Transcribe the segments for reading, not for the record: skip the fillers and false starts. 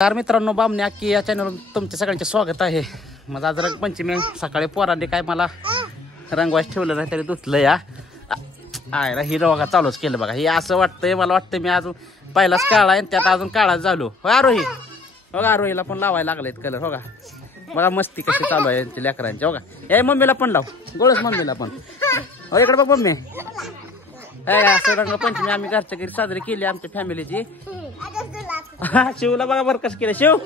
तर मित्रांनो, बामणी अक्की या चॅनलवर तुमच्या सगळ्यांचे स्वागत आहे. मग आज रंगपंचमी सकाळी पोरांनी काय मला रंगवायच ठेवलं नाही तरी धुतलं या आयला ही बघा चालूच केलं बघा. हे असं वाटतंय, मला वाटतं मी अजून पहिलाच काळा आहे त्यात अजून काळा झालो. हो आरोही, बघा आरोहीला पण लावायला लागलेत कलर. हो का, बघा मस्ती कशी चालू आहे यांची लेकरांची. हो का, ए मम्मीला पण लाव, गोळच मम्मीला पण. हो इकडे बघ मम्मी. असं रंगपंचमी आम्ही घरच्या घरी साजरी केली आमच्या फॅमिलीची. शिवला बघा बरं कसं केलं शिव.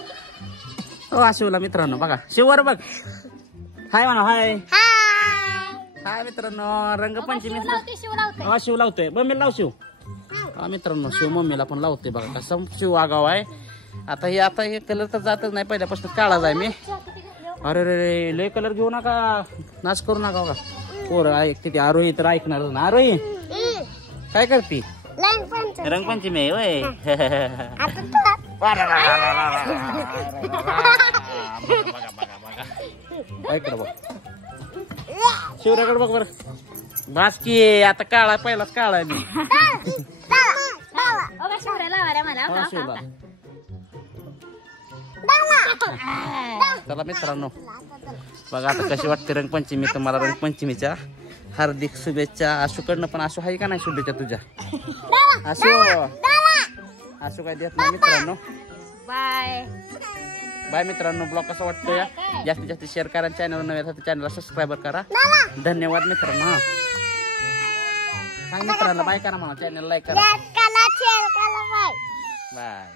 हो शिवला मित्रांनो बघा, शिववर बघ हाय म्हणा. हाय हाय मित्रांनो, रंगपंचमी हा शिव लावतोय. मम्मीला लाव शिव. हा मित्रांनो, शिव मम्मीला पण लावतोय बघा. कसं शिव आगाव आहे. आता हे कलर तर जातच नाही, पहिल्यापासून काळाच आहे मी. अरे रे लय कलर घेऊ नका, नाच करू नका बघा. पोरं ऐकते ती. आरोही तर ऐकणार ना. आरोही काय करते? रंगपंचमी आहे होय. बघ शिवराकडे बघ बर. बास की आता काळा, पहिलाच काळा आहे मी. चला मित्रांनो बघा आता कशी वाटते रंगपंचमी. तुम्हाला रंगपंचमीच्या हार्दिक शुभेच्छा. आशूकडनं पण. आशू आहे का नाही शुभेच्छा तुझ्या? आशू काय देत नाही मित्रांनो. बाय बाय मित्रांनो. ब्लॉग कसा वाटतोय जास्तीत जास्त शेअर करा. चॅनल नव्हे तर चॅनलला सबस्क्राईब करा. धन्यवाद मित्रांनो. हा सांग मित्रांनो बाय करा म्हणा. चॅनल लाईक करा. बाय.